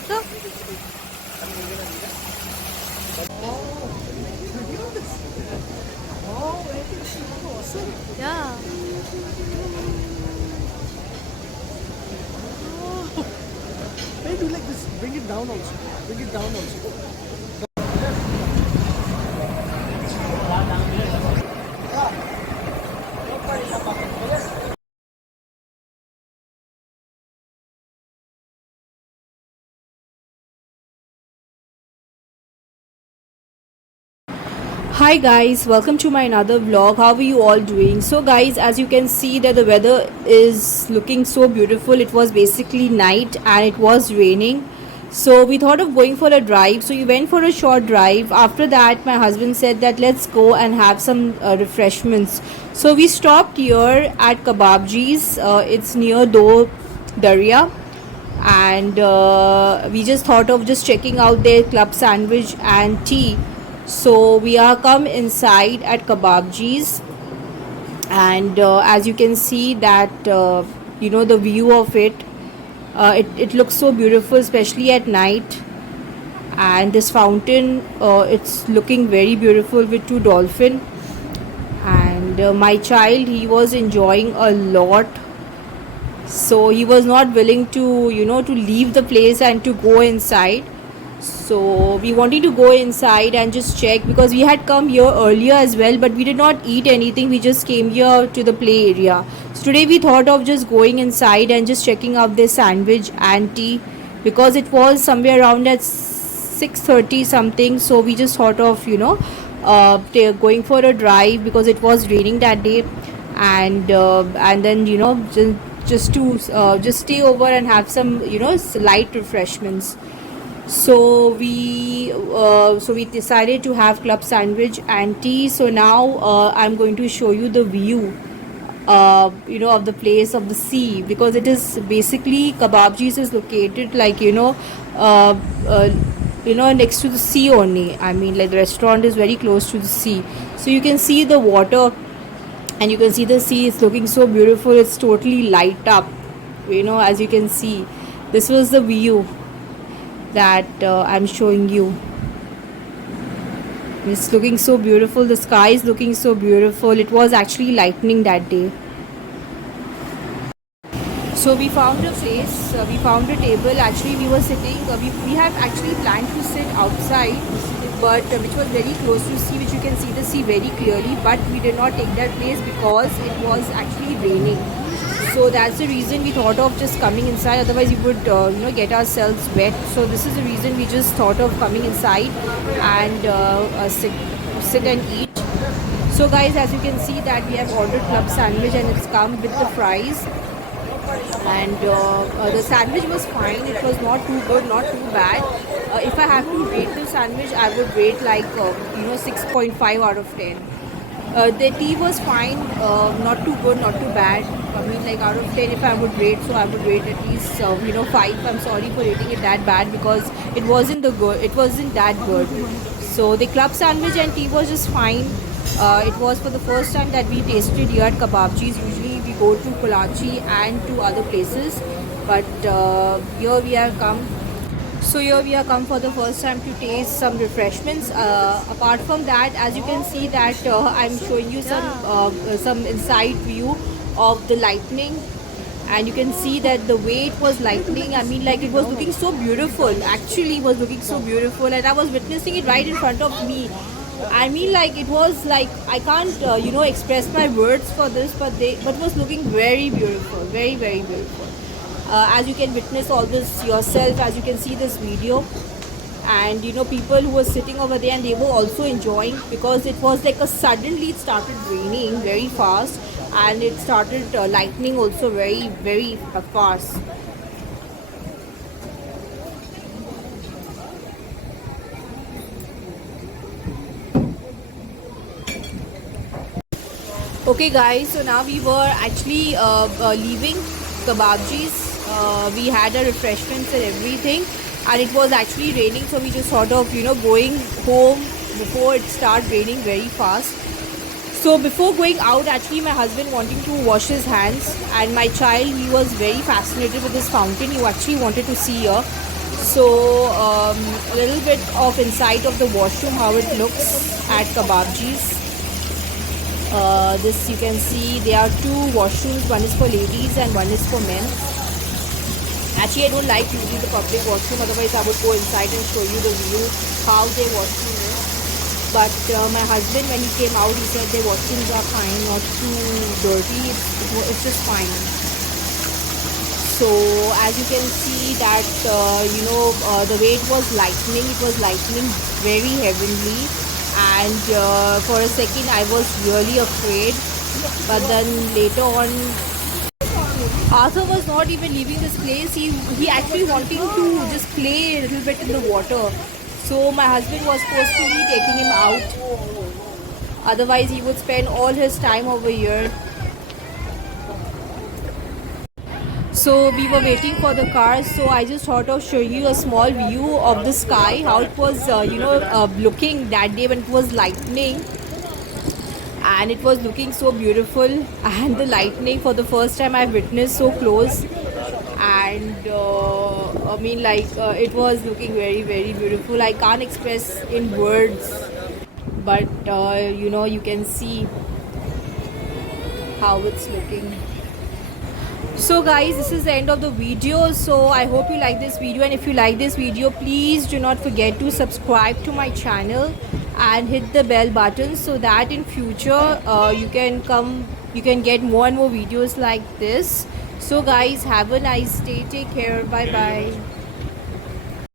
तो yeah. Maybe do like this. Bring it down also. Bring it down also. Hi guys, welcome to my another vlog. How are you all doing? So guys, as you can see that the weather is looking so beautiful. It was basically night and it was raining. So we thought of going for a drive. So we went for a short drive. After that my husband said that let's go and have some refreshments. So we stopped here at Kebabji's. It's near Do Darya, and we just thought of just checking out their club sandwich and tea. So we are come inside at Kebabji's, and as you can see that the view of it, it looks so beautiful, especially at night. And this fountain, it's looking very beautiful with two dolphin. And my child, he was enjoying a lot, so he was not willing to to leave the place and to go inside. So we wanted to go inside and just check, because we had come here earlier as well, but we did not eat anything. We just came here to the play area. So today we thought of just going inside and just checking out this sandwich and tea, because it was somewhere around at 6:30 something. So we just thought of going for a drive, because it was raining that day. And then just to just stay over and have some light refreshments. So we decided to have club sandwich and tea. So now I'm going to show you the view of the place, of the sea, because it is basically Kebabji's is located like uh, next to the sea only. I mean, like, the restaurant is very close to the sea, so you can see the water and you can see the sea. It's looking so beautiful. It's totally light up, as you can see. This was the view that I'm showing you. It's looking so beautiful. The sky is looking so beautiful. It was actually lightning that day. So we found a place, we found a table. Actually, we were sitting, we had actually planned to sit outside, but which was very close to sea, which you can see the sea very clearly, but we did not take that place because it was actually raining. So that's the reason we thought of just coming inside, otherwise we would get ourselves wet. So this is the reason we just thought of coming inside and sit and eat. So guys, as you can see that we have ordered club sandwich and it's come with the fries. And the sandwich was fine. It was not too good, not too bad. If I have to rate the sandwich, I would rate like 6.5 out of 10. The tea was fine, not too good, not too bad. I mean, like, out of 10 if I would rate, so I would rate at least 5. I'm sorry for rating it that bad, because it wasn't that good. So the club sandwich and tea was just fine. It was for the first time that we tasted here at Kebabji's. Usually we go to Kolachi and to other places, but here we have come. So here we have come for the first time to taste some refreshments. Apart from that, as you can see that I'm showing you some inside view of the lightning, and you can see that the way it was lightning, I mean, like, it was looking so beautiful. Actually, it was looking so beautiful, and I was witnessing it right in front of me. I mean, like, it was like, I can't express my words for this, but it was looking very beautiful, very, very beautiful. As you can witness all this yourself, as you can see this video. And people who were sitting over there, and they were also enjoying, because it was like suddenly it started raining very fast, and it started lightning also very, very fast. Okay guys, so now we were actually leaving Kebabji's. We had our refreshments and everything, and it was actually raining, so we just thought of going home before it started raining very fast. So before going out, actually my husband wanting to wash his hands, and my child, he was very fascinated with this fountain. He actually wanted to see her. So a little bit of insight of the washroom, how it looks at Kebabji's. This you can see there are two washrooms, one is for ladies and one is for men. Actually, I don't like using the public washroom, otherwise I would go inside and show you the view how their washroom is. But my husband, when he came out, he said their washrooms are fine, not too dirty, it's just fine. So as you can see that the way it was lightning very heavenly, and for a second I was really afraid, but then later on Arthur was not even leaving this place. He actually wanting to just play a little bit in the water. So my husband was forcefully taking him out. Otherwise he would spend all his time over here. So we were waiting for the car, so I just thought of showing you a small view of the sky, how it was looking that day when it was lightning, and it was looking so beautiful, and the lightning for the first time I've witnessed so close, and it was looking very, very beautiful. I can't express in words, but you can see how it's looking. So guys, this is the end of the video. So I hope you like this video, and if you like this video, please do not forget to subscribe to my channel and hit the bell button, so that in future you can get more and more videos like this. So guys, have a nice day, take care, bye bye.